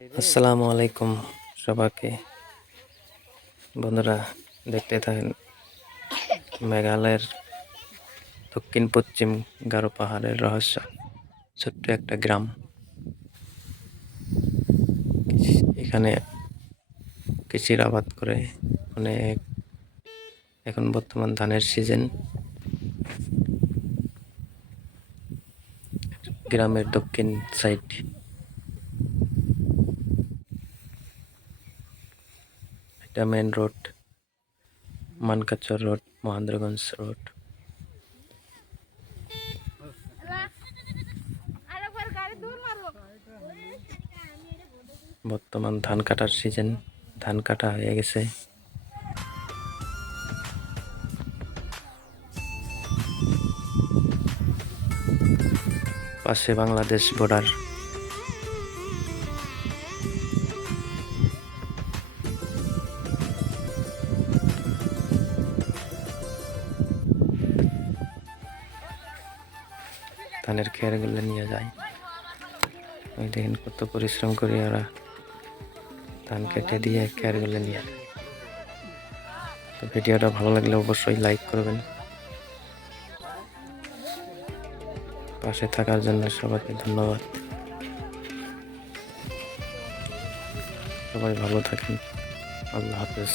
আসসালামু আলাইকুম সবাইকে। বন্ধুরা, দেখতে থাকেন মেঘালয়ের দক্ষিণ পশ্চিম গারো পাহাড়ের রহস্য। ছোট্ট একটা গ্রাম, এখানে কৃষির আবাদ করে অনেক। এখন বর্তমান ধানের সিজন। গ্রামের দক্ষিণ সাইড এটা main road, Mankachar road, Mahendraganj road. বর্তমান ধান কাটার সিজন, ধান কাটা হয়ে গেছে। পাশে বাংলাদেশ বর্ডার। ধানের খেরগুলো নিয়ে যায়। ওই দেখেন কত পরিশ্রম করে ওরা ধান কেটে দিয়ে খেরগুলো নিয়ে যায়। তো ভিডিওটা ভালো লাগলে অবশ্যই লাইক করবেন। পাশে থাকার জন্য সবাইকে ধন্যবাদ। সবাই ভালো থাকেন। আল্লাহ হাফেজ।